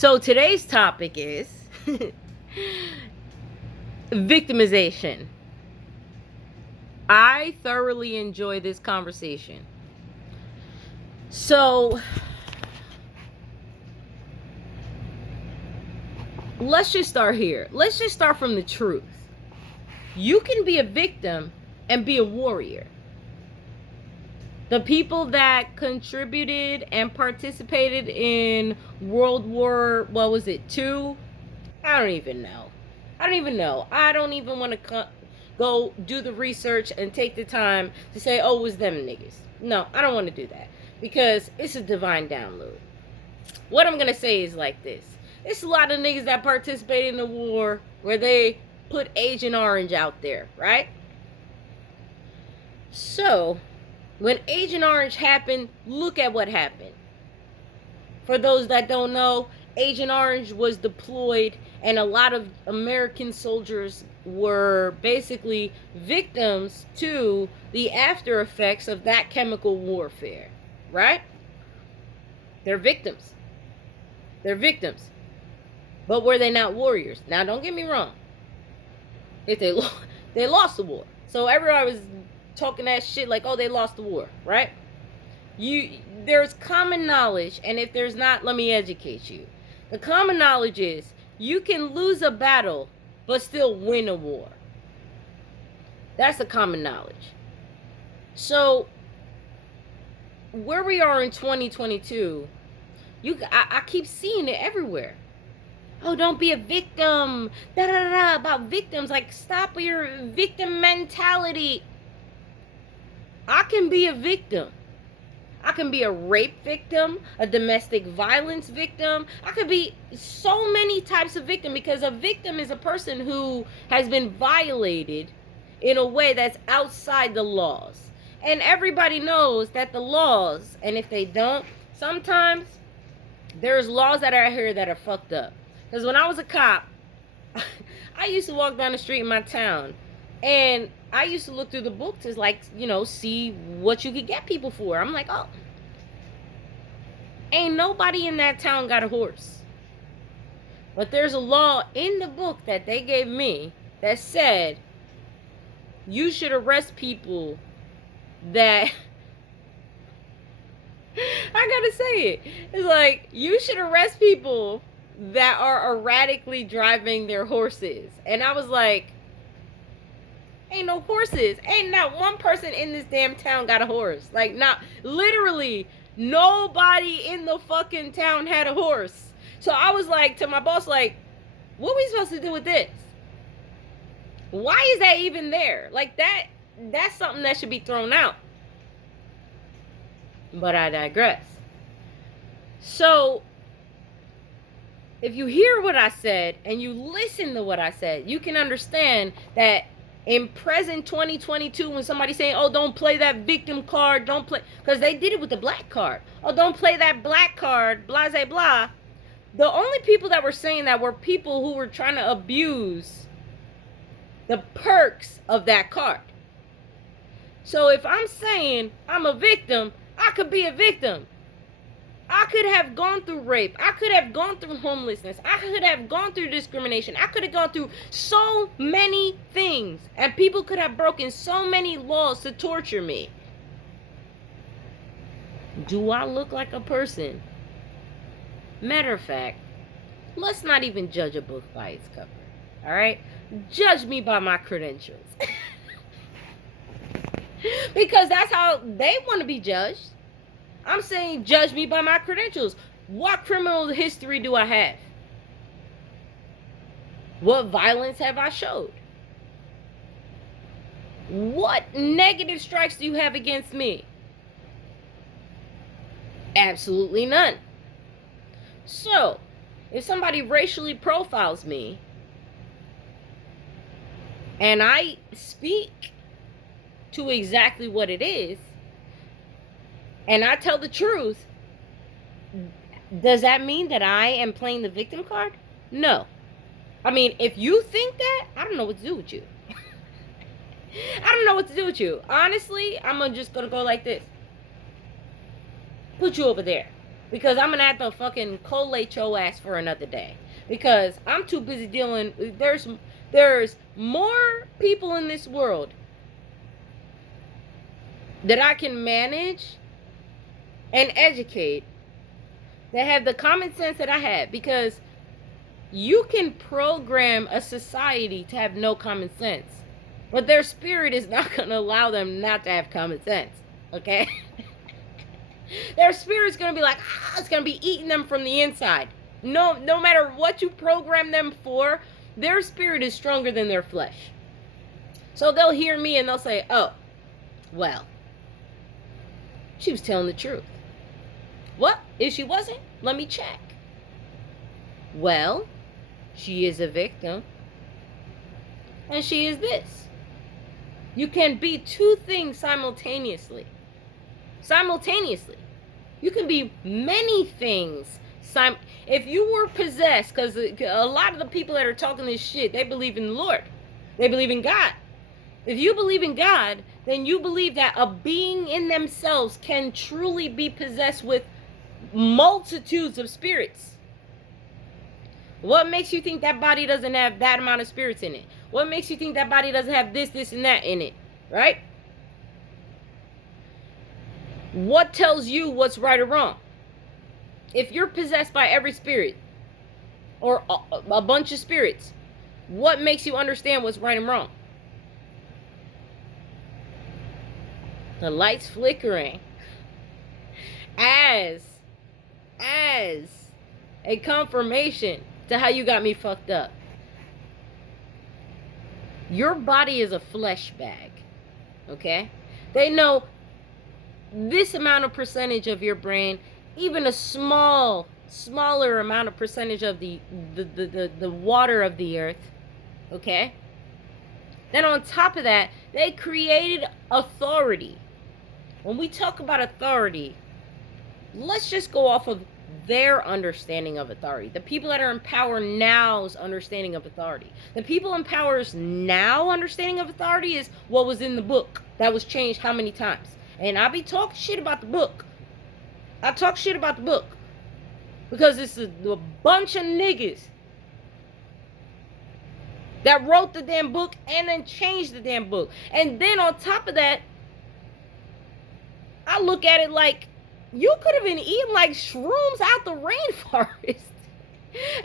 So today's topic is victimization. I thoroughly enjoy this conversation. So let's just start here. Let's just start from the truth. You can be a victim and be a warrior. The people that contributed and participated in World War, what was it, II? I don't even know. I don't even want to go do the research and take the time to say, oh, it was them niggas. No, I don't want to do that because it's a divine download. What I'm going to say is like this. It's a lot of niggas that participated in the war where they put Agent Orange out there, right? So, when Agent Orange happened, look at what happened. For those that don't know, Agent Orange was deployed and a lot of American soldiers were basically victims to the after effects of that chemical warfare, right? They're victims. But were they not warriors? Now, don't get me wrong. If they lost the war. So everybody was talking that shit like, oh, they lost the war, right? There's common knowledge, and if there's not, let me educate you. The common knowledge is you can lose a battle but still win a war. That's the common knowledge. So where we are in 2022, I keep seeing it everywhere. Oh, don't be a victim. About victims. Like, stop your victim mentality. I can be a victim. I can be a rape victim, a domestic violence victim. I could be so many types of victim because a victim is a person who has been violated in a way that's outside the laws. And everybody knows that the laws, and if they don't, sometimes there's laws that are out here that are fucked up. Because when I was a cop, I used to walk down the street in my town, and I used to look through the books to, like, see what you could get people for. I'm like, oh, ain't nobody in that town got a horse. But there's a law in the book that they gave me that said you should arrest people that... I gotta say it. It's like, you should arrest people that are erratically driving their horses. And I was like, ain't no horses. Ain't not one person in this damn town got a horse. Like, not literally nobody in the fucking town had a horse. So I was like to my boss, like, what are we supposed to do with this? Why is that even there? Like, that's something that should be thrown out. But I digress. So if you hear what I said and you listen to what I said, you can understand that in present 2022, when somebody's saying, oh, don't play that victim card, don't play, because they did it with the black card. Oh, don't play that black card, blah, blah, blah. The only people that were saying that were people who were trying to abuse the perks of that card. So if I'm saying I'm a victim, I could be a victim. I could have gone through rape. I could have gone through homelessness. I could have gone through discrimination. I could have gone through so many things. And people could have broken so many laws to torture me. Do I look like a person? Matter of fact, let's not even judge a book by its cover. Alright? Judge me by my credentials. Because that's how they want to be judged. I'm saying judge me by my credentials. What criminal history do I have? What violence have I showed? What negative strikes do you have against me? Absolutely none. So, if somebody racially profiles me and I speak to exactly what it is, and I tell the truth, does that mean that I am playing the victim card? No. I mean, if you think that, I don't know what to do with you. I don't know what to do with you. Honestly, I'm just going to go like this. Put you over there. Because I'm gonna have to fucking collate your ass for another day. Because I'm too busy dealing. There's more people in this world that I can manage and educate that have the common sense that I have. Because you can program a society to have no common sense, but their spirit is not going to allow them not to have common sense. Okay? Their spirit's going to be like, it's going to be eating them from the inside. No matter what you program them for, their spirit is stronger than their flesh. So they'll hear me and they'll say, oh, well, she was telling the truth. What? If she wasn't, let me check. Well, she is a victim. And she is this. You can be two things simultaneously. You can be many things. If you were possessed, because a lot of the people that are talking this shit, they believe in the Lord. They believe in God. If you believe in God, then you believe that a being in themselves can truly be possessed with multitudes of spirits. What makes you think that body doesn't have that amount of spirits in it? What makes you think that body doesn't have this, and that in it? Right? What tells you what's right or wrong? If you're possessed by every spirit or a bunch of spirits, what makes you understand what's right and wrong? The light's flickering as a confirmation to how you got me fucked up. Your body is a flesh bag, okay? They know this amount of percentage of your brain, even a smaller amount of percentage of the water of the earth, okay? Then on top of that, they created authority. When we talk about authority, let's just go off of their understanding of authority. The people that are in power now's understanding of authority. The people in power's now understanding of authority is what was in the book that was changed how many times. And I be talking shit about the book. I talk shit about the book because it's a bunch of niggas that wrote the damn book and then changed the damn book. And then on top of that, I look at it like you could have been eating like shrooms out the rainforest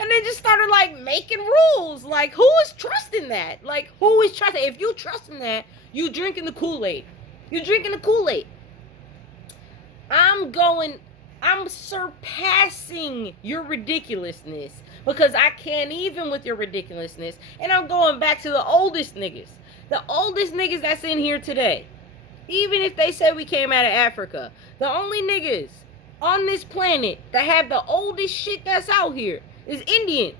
and then just started like making rules. Like, who is trusting that? Like, who is trusting? If you trusting that, you drinking the Kool-Aid. You're drinking the Kool-Aid. I'm surpassing your ridiculousness because I can't even with your ridiculousness. And I'm going back to the oldest niggas. The oldest niggas that's in here today. Even if they say we came out of Africa, the only niggas on this planet that have the oldest shit that's out here is Indians.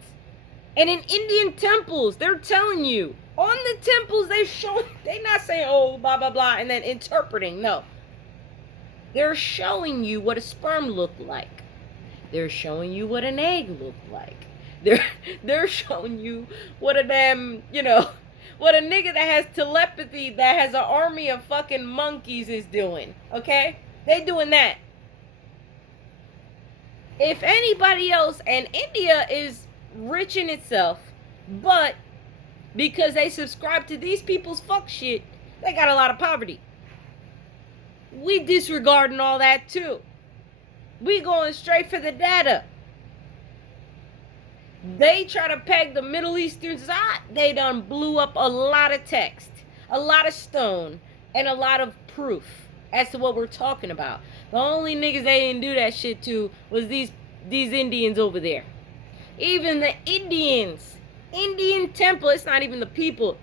And in Indian temples, they're telling you, on the temples, they not saying, oh, blah, blah, blah, and then interpreting. No. They're showing you what a sperm looked like. They're showing you what an egg looked like. They're showing you what a damn, what a nigga that has telepathy, that has an army of fucking monkeys is doing. Okay? They doing that. If anybody else, and India is rich in itself, but because they subscribe to these people's fuck shit, they got a lot of poverty. We disregarding all that too. We going straight for the data. They try to peg the Middle Easterns out. They done blew up a lot of text, a lot of stone, and a lot of proof as to what we're talking about. The only niggas they didn't do that shit to was these Indians over there. Even the Indian temple, it's not even the people.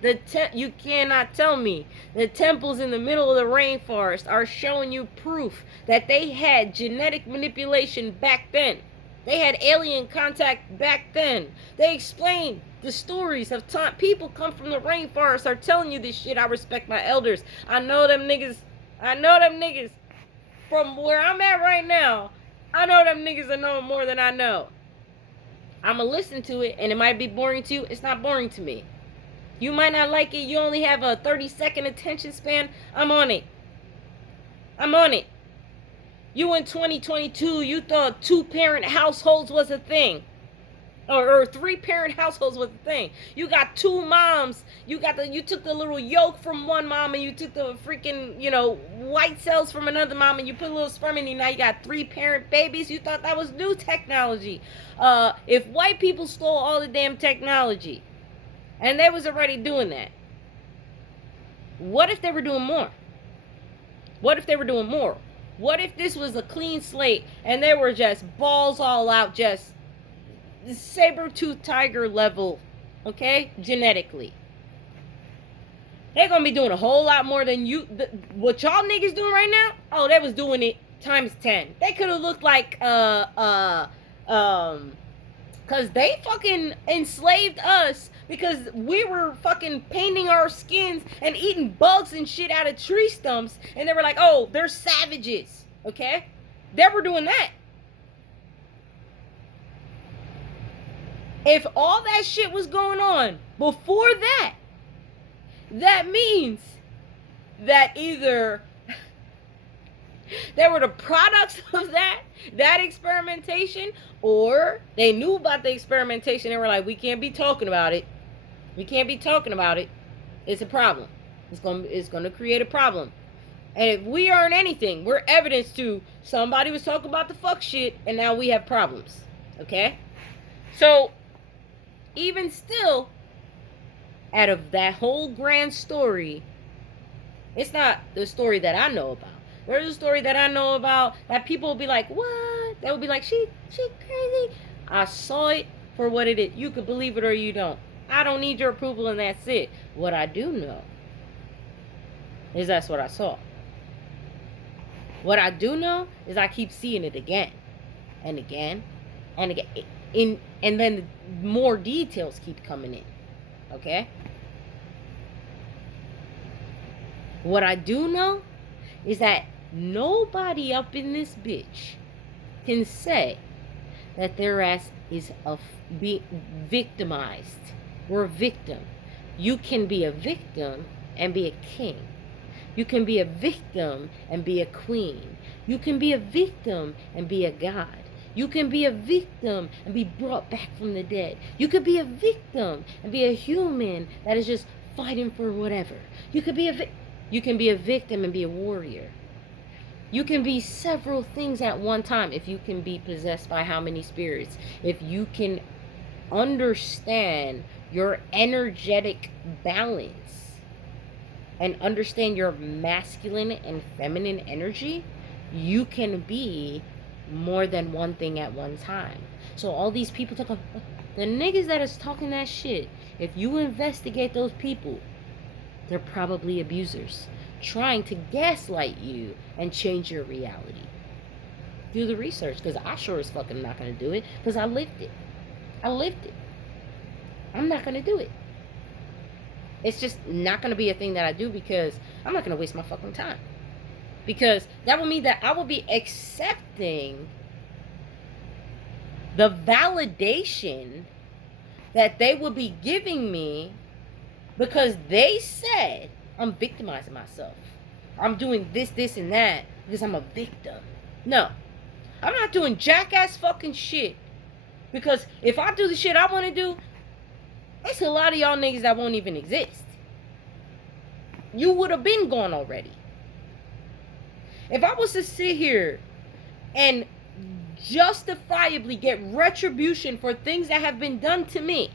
You cannot tell me the temples in the middle of the rainforest are showing you proof that they had genetic manipulation back then. They had alien contact back then. They explained the stories of time. People come from the rainforest are telling you this shit. I respect my elders. I know them niggas. From where I'm at right now, I know them niggas are knowing more than I know. I'ma listen to it, and it might be boring to you. It's not boring to me. You might not like it. You only have a 30-second attention span. I'm on it. You in 2022, you thought 2-parent households was a thing. Or 3-parent households was a thing. You got 2 moms. You took the little yolk from one mom and you took the freaking, white cells from another mom and you put a little sperm in you. Now you got 3-parent babies. You thought that was new technology. If white people stole all the damn technology and they was already doing that, what if they were doing more? What if they were doing more? What if this was a clean slate and they were just balls all out, just saber-tooth tiger level, okay, genetically? They're gonna be doing a whole lot more than what y'all niggas doing right now. Oh, they was doing it times 10. They could have looked like cause they fucking enslaved us because we were fucking painting our skins and eating bugs and shit out of tree stumps, and they were like, oh, they're savages, okay? They were doing that. If all that shit was going on before that, that means that either they were the products of that experimentation, or they knew about the experimentation and were like, we can't be talking about it. We can't be talking about it. It's a problem. It's going to create a problem. And if we aren't anything, we're evidence to somebody was talking about the fuck shit and now we have problems. Okay? So, even still, out of that whole grand story, it's not the story that I know about. There's a story that I know about that people will be like, what? They will be like, she crazy. I saw it for what it is. You could believe it or you don't. I don't need your approval and that's it. What I do know is that's what I saw. What I do know is I keep seeing it again and again and again. And then more details keep coming in. Okay? What I do know is that nobody up in this bitch can say that their ass is be victimized. We're a victim. You can be a victim and be a king. You can be a victim and be a queen. You can be a victim and be a god. You can be a victim and be brought back from the dead. You could be a victim and be a human that is just fighting for whatever. You can be a victim and be a warrior. You can be several things at one time if you can be possessed by how many spirits. If you can understand your energetic balance and understand your masculine and feminine energy, you can be more than one thing at one time. So all these people talking, the niggas that is talking that shit, if you investigate those people, they're probably abusers trying to gaslight you and change your reality. Do the research, because I sure as fucking not going to do it, because I lived it. I'm not going to do it. It's just not going to be a thing that I do, because I'm not going to waste my fucking time. Because that will mean that I will be accepting the validation that they will be giving me because they said I'm victimizing myself. I'm doing this, and that because I'm a victim. No. I'm not doing jackass fucking shit. Because if I do the shit I want to do, there's a lot of y'all niggas that won't even exist. You would have been gone already. If I was to sit here and justifiably get retribution for things that have been done to me,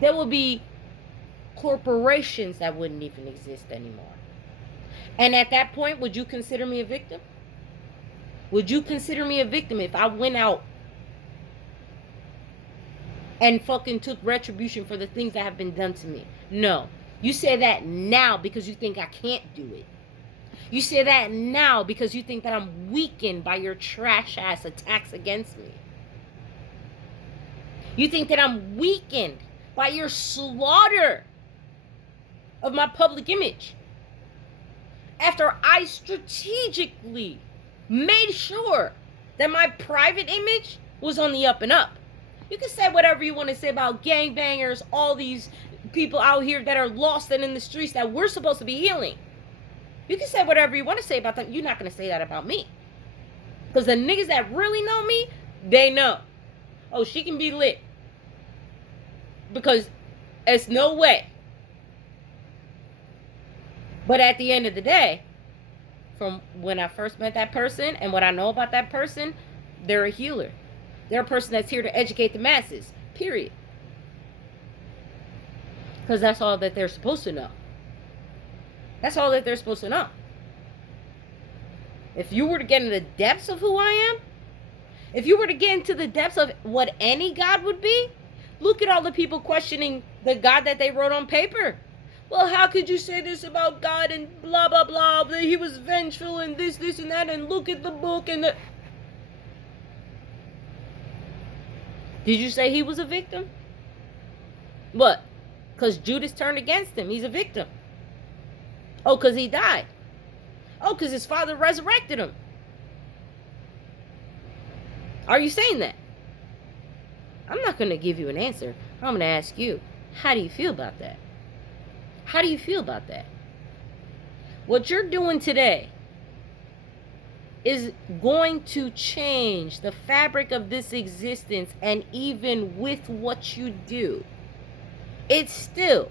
there will be corporations that wouldn't even exist anymore. And at that point, would you consider me a victim? Would you consider me a victim if I went out and fucking took retribution for the things that have been done to me? No. You say that now because you think I can't do it. You say that now because you think that I'm weakened by your trash ass attacks against me. You think that I'm weakened by your slaughter of my public image. After I strategically made sure that my private image was on the up and up. You can say whatever you want to say about gangbangers, all these people out here that are lost and in the streets that we're supposed to be healing. You can say whatever you want to say about them. You're not going to say that about me. Because the niggas that really know me, they know. Oh, she can be lit. Because it's no way. But at the end of the day, from when I first met that person and what I know about that person, they're a healer. They're a person that's here to educate the masses. Period. Because that's all that they're supposed to know. That's all that they're supposed to know. If you were to get into the depths of who I am, if you were to get into the depths of what any God would be, look at all the people questioning the God that they wrote on paper. Well, how could you say this about God and blah, blah, blah, that he was vengeful and this, and that, and look at the book and the... Did you say he was a victim? What? Because Judas turned against him. He's a victim. Oh, because he died. Oh, because his father resurrected him. Are you saying that? I'm not going to give you an answer. I'm going to ask you, how do you feel about that? How do you feel about that? What you're doing today is going to change the fabric of this existence, and even with what you do, it's still,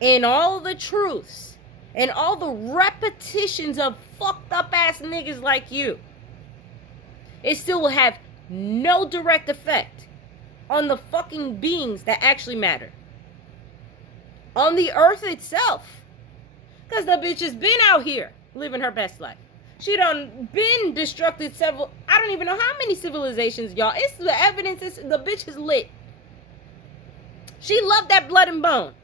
in all the truths and all the repetitions of fucked up ass niggas like you, it still will have no direct effect on the fucking beings that actually matter. On the earth itself. Because the bitch has been out here living her best life. She done been destructed several, I don't even know how many civilizations, y'all. It's the evidence, the bitch is lit. She loved that blood and bone.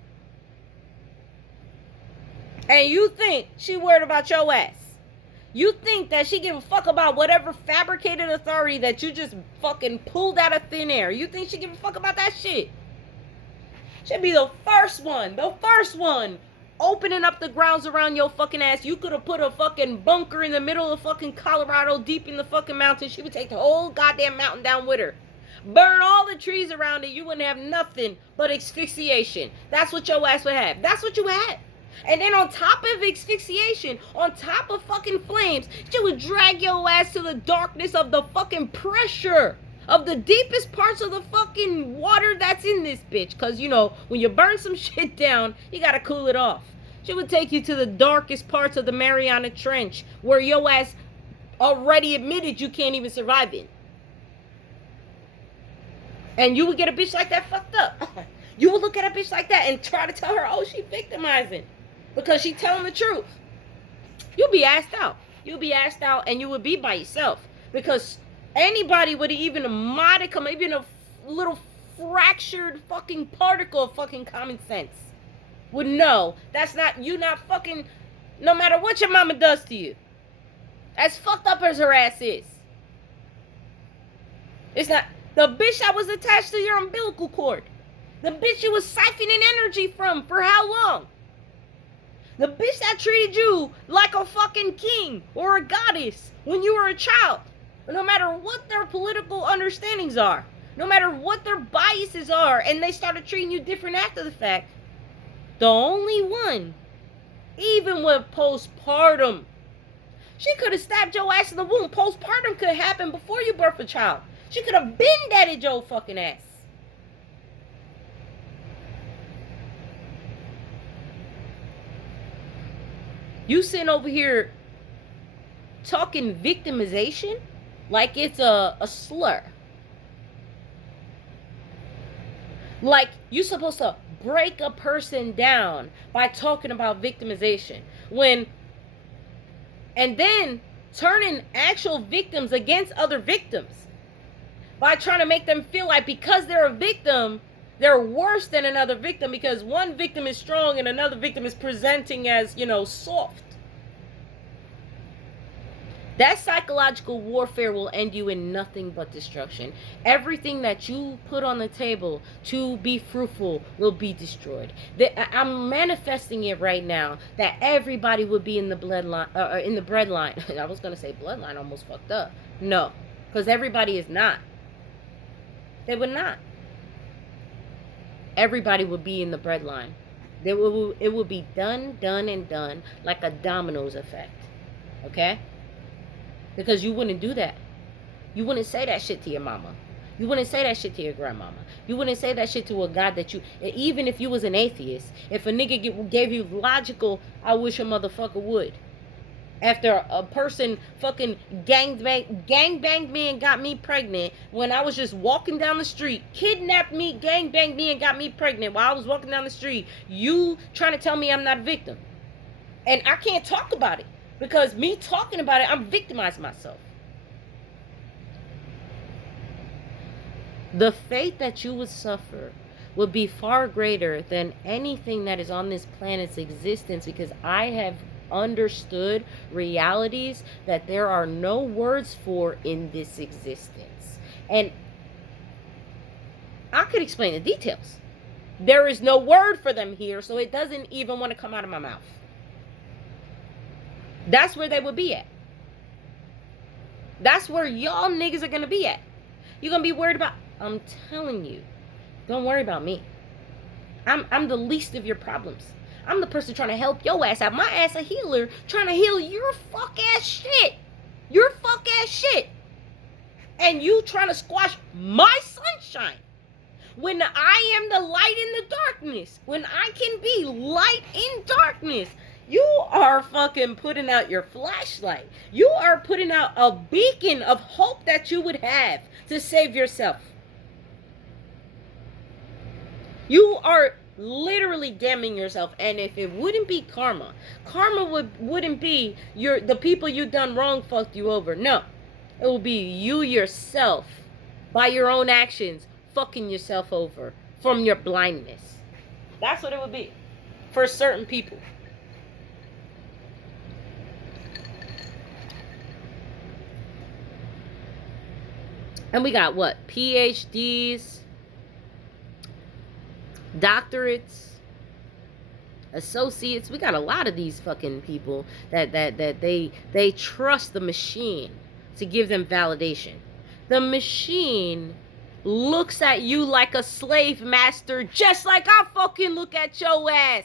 And you think she worried about your ass. You think that she give a fuck about whatever fabricated authority that you just fucking pulled out of thin air. You think she give a fuck about that shit? She'd be the first one opening up the grounds around your fucking ass. You could have put a fucking bunker in the middle of fucking Colorado, deep in the fucking mountains. She would take the whole goddamn mountain down with her. Burn all the trees around it. You wouldn't have nothing but asphyxiation. That's what your ass would have. That's what you would have. And then on top of asphyxiation, on top of fucking flames, she would drag your ass to the darkness of the fucking pressure of the deepest parts of the fucking water that's in this bitch. Because, you know, when you burn some shit down, you gotta cool it off. She would take you to the darkest parts of the Mariana Trench, where your ass already admitted you can't even survive in. And you would get a bitch like that fucked up. You would look at a bitch like that and try to tell her, oh, she victimizing. Because she telling the truth. You'll be asked out. You'll be asked out and you would be by yourself. Because anybody with even a modicum, even a little fractured fucking particle of fucking common sense would know that's not, you not fucking, no matter what your mama does to you. As fucked up as her ass is. It's not, the bitch that was attached to your umbilical cord. The bitch you was siphoning energy from for how long? The bitch that treated you like a fucking king or a goddess when you were a child. No matter what their political understandings are. No matter what their biases are. And they started treating you different after the fact. The only one, even with postpartum, she could have stabbed your ass in the womb. Postpartum could have happened before you birthed a child. She could have been daddied your fucking ass. You sitting over here talking victimization like it's a slur. Like you're supposed to break a person down by talking about victimization. And then turning actual victims against other victims. By trying to make them feel like because they're a victim, they're worse than another victim because one victim is strong and another victim is presenting as, you know, soft. That psychological warfare will end you in nothing but destruction. Everything that you put on the table to be fruitful will be destroyed. I'm manifesting it right now that everybody would be in the bloodline, in the breadline. I was going to say bloodline, almost fucked up. No, because everybody is not. They would not. Everybody would be in the breadline. It will be done, and done like a dominoes effect. Okay? Because you wouldn't do that. You wouldn't say that shit to your mama. You wouldn't say that shit to your grandmama. You wouldn't say that shit to a God that you, even if you was an atheist, if a nigga gave you logical, I wish a motherfucker would. After a person fucking gangbanged me and got me pregnant when I was just walking down the street, kidnapped me, gangbanged me and got me pregnant while I was walking down the street, you trying to tell me I'm not a victim. And I can't talk about it because me talking about it, I'm victimizing myself. The fate that you would suffer would be far greater than anything that is on this planet's existence, because I have understood realities that there are no words for in this existence. And I could explain the details. There is no word for them here, so it doesn't even want to come out of my mouth. That's where they would be at. That's where y'all niggas are going to be at. You're going to be worried about, I'm telling you, don't worry about me. I'm the least of your problems. I'm the person trying to help your ass out. My ass a healer trying to heal your fuck ass shit. Your fuck ass shit. And you trying to squash my sunshine. When I am the light in the darkness. When I can be light in darkness. You are fucking putting out your flashlight. You are putting out a beacon of hope that you would have to save yourself. You are literally damning yourself. And if it wouldn't be karma wouldn't be the people you done wrong fucked you over. No, it will be you yourself, by your own actions, fucking yourself over from your blindness. That's what it would be for certain people. And we got what? PhDs, doctorates, associates. We got a lot of these fucking people that they trust the machine to give them validation. The machine looks at you like a slave master, just like I fucking look at your ass.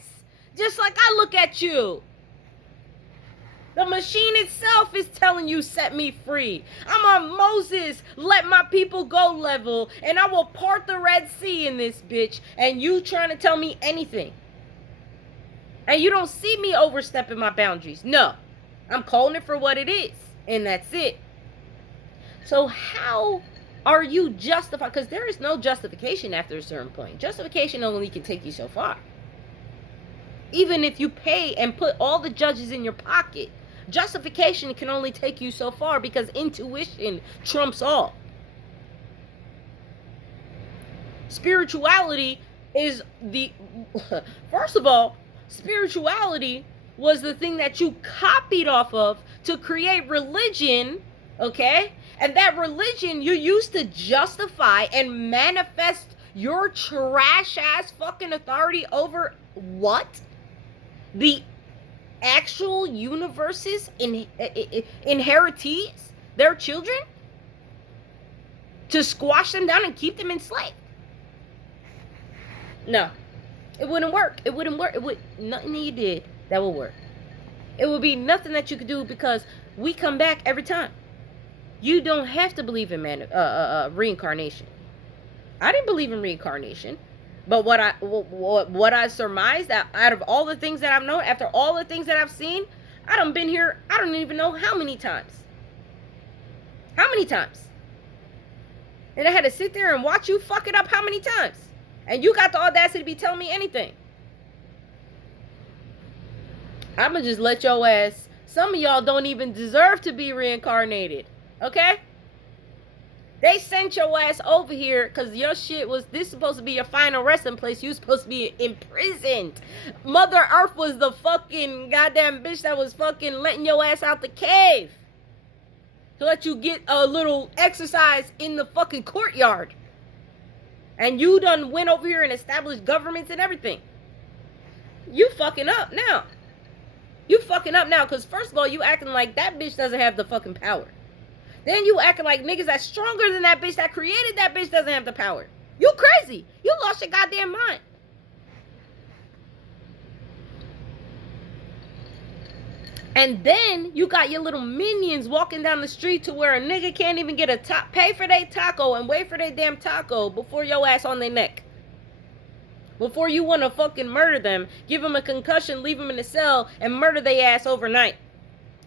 Just like I look at you. The machine itself is telling you, set me free. I'm on Moses, let my people go level, and I will part the Red Sea in this bitch, and you trying to tell me anything. And you don't see me overstepping my boundaries. No, I'm calling it for what it is, and that's it. So how are you justified? Because there is no justification after a certain point. Justification only can take you so far. Even if you pay and put all the judges in your pocket, justification can only take you so far, because intuition trumps all. Spirituality is the... First of all, spirituality was the thing that you copied off of to create religion, okay? And that religion you used to justify and manifest your trash-ass fucking authority over what? The actual universe's inheritees, their children, to squash them down and keep them enslaved. No, it wouldn't work. It wouldn't work. It would nothing you did that would work. It would be nothing that you could do, because we come back every time. You don't have to believe in reincarnation. I didn't believe in reincarnation. But what I surmised, that out of all the things that I've known, after all the things that I've seen, I done been here, I don't even know how many times. How many times? And I had to sit there and watch you fuck it up how many times? And you got the audacity to be telling me anything. I'ma just let your ass, some of y'all don't even deserve to be reincarnated. Okay? They sent your ass over here because your shit was, this supposed to be your final resting place. You supposed to be imprisoned. Mother Earth was the fucking goddamn bitch that was fucking letting your ass out the cave to let you get a little exercise in the fucking courtyard. And you done went over here and established governments and everything. You fucking up now. You fucking up now, because first of all, you acting like that bitch doesn't have the fucking power. Then you acting like niggas that's stronger than that bitch that created that bitch doesn't have the power. You crazy. You lost your goddamn mind. And then you got your little minions walking down the street to where a nigga can't even get pay for their taco and wait for their damn taco before your ass on their neck. Before you want to fucking murder them, give them a concussion, leave them in a cell, and murder their ass overnight.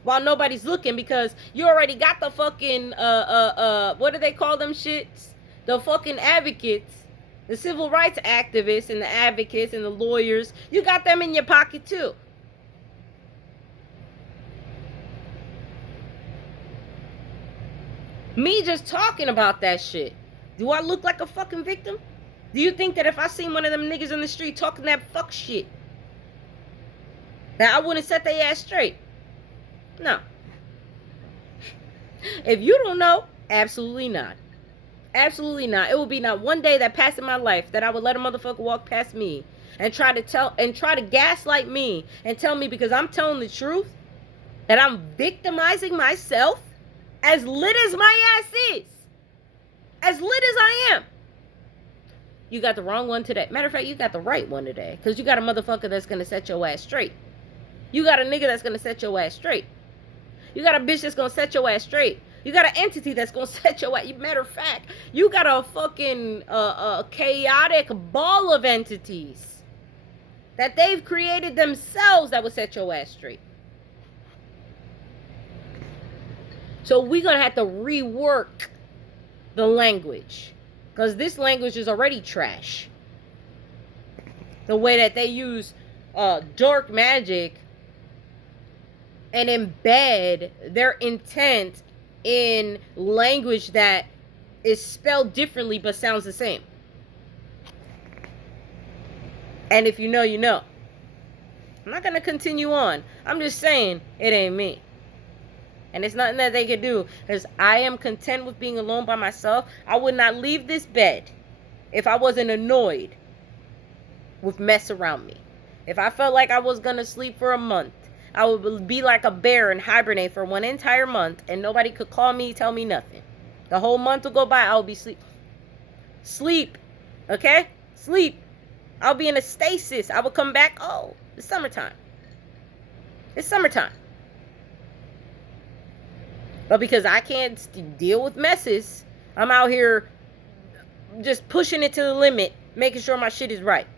While nobody's looking, because you already got the fucking, what do they call them shits? The fucking advocates, the civil rights activists and the advocates and the lawyers. You got them in your pocket too. Me just talking about that shit. Do I look like a fucking victim? Do you think that if I seen one of them niggas in the street talking that fuck shit, that I wouldn't set their ass straight? No. If you don't know, absolutely not. Absolutely not. It will be not one day that passed in my life that I would let a motherfucker walk past me and try to gaslight me and tell me because I'm telling the truth that I'm victimizing myself. As lit as my ass is. As lit as I am. You got the wrong one today. Matter of fact, you got the right one today. Because you got a motherfucker that's going to set your ass straight. You got a nigga that's going to set your ass straight. You got a bitch that's going to set your ass straight. You got an entity that's going to set your ass. Matter of fact, you got a fucking chaotic ball of entities that they've created themselves that will set your ass straight. So we're going to have to rework the language. Because this language is already trash. The way that they use dark magic and embed their intent in language that is spelled differently but sounds the same. And if you know, you know. I'm not going to continue on. I'm just saying it ain't me. And it's nothing that they can do. Because I am content with being alone by myself. I would not leave this bed if I wasn't annoyed with mess around me. If I felt like I was going to sleep for a month, I would be like a bear and hibernate for one entire month. And nobody could call me, tell me nothing. The whole month will go by, I'll be sleep. Sleep. Okay? Sleep. I'll be in a stasis. I will come back. Oh, it's summertime. It's summertime. But because I can't deal with messes, I'm out here just pushing it to the limit, making sure my shit is right.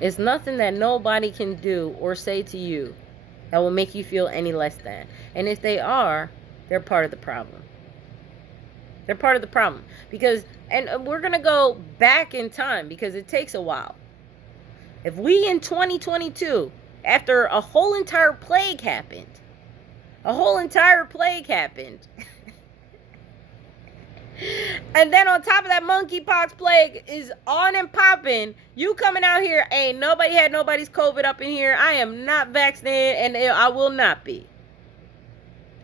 It's nothing that nobody can do or say to you that will make you feel any less than. And if they are, they're part of the problem. They're part of the problem. Because, and we're going to go back in time because it takes a while. If we in 2022, after a whole entire plague happened, and then on top of that monkeypox plague is on and popping, you coming out here, ain't nobody had nobody's COVID up in here. I am not vaccinated and I will not be.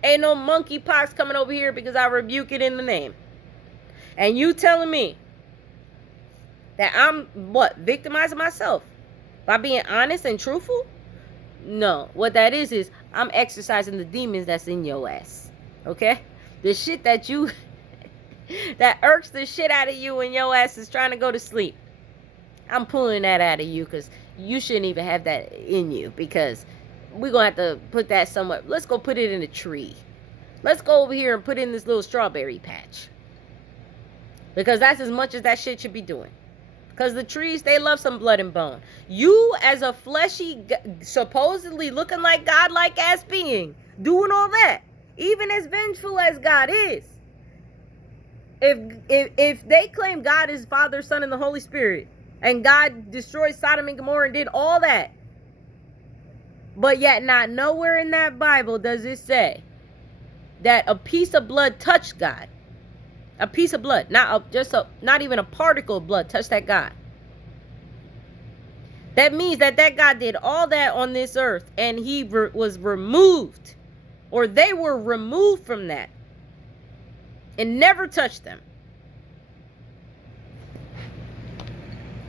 Ain't no monkeypox coming over here because I rebuke it in the name. And you telling me that I'm, victimizing myself by being honest and truthful? No. What that is I'm exercising the demons that's in your ass. Okay? The shit that you, that irks the shit out of you when your ass is trying to go to sleep. I'm pulling that out of you because you shouldn't even have that in you because we're going to have to put that somewhere. Let's go put it in a tree. Let's go over here and put in this little strawberry patch. Because that's as much as that shit should be doing. Because the trees, they love some blood and bone. You as a fleshy, supposedly looking like God-like ass being, doing all that, even as vengeful as God is. If they claim God is Father, Son, and the Holy Spirit, and God destroyed Sodom and Gomorrah and did all that, but yet not nowhere in that Bible does it say that a piece of blood touched God. A piece of blood, not even a particle of blood touched that God. That means that God did all that on this earth and he was removed, or they were removed from that and never touched them.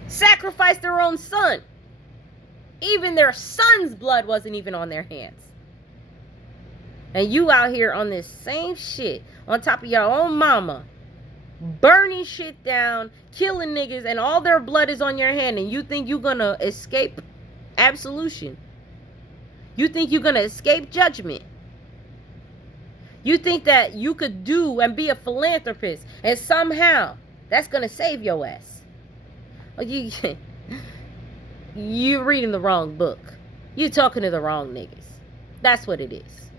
Sacrificed their own son. Even their son's blood wasn't even on their hands. And you out here on this same shit on top of your own mama burning shit down, killing niggas, and all their blood is on your hand, and you think you're gonna escape absolution? You think you're gonna escape judgment? You think that you could do and be a philanthropist and somehow that's gonna save your ass? Like you're reading the wrong book. You're talking to the wrong niggas. That's what it is.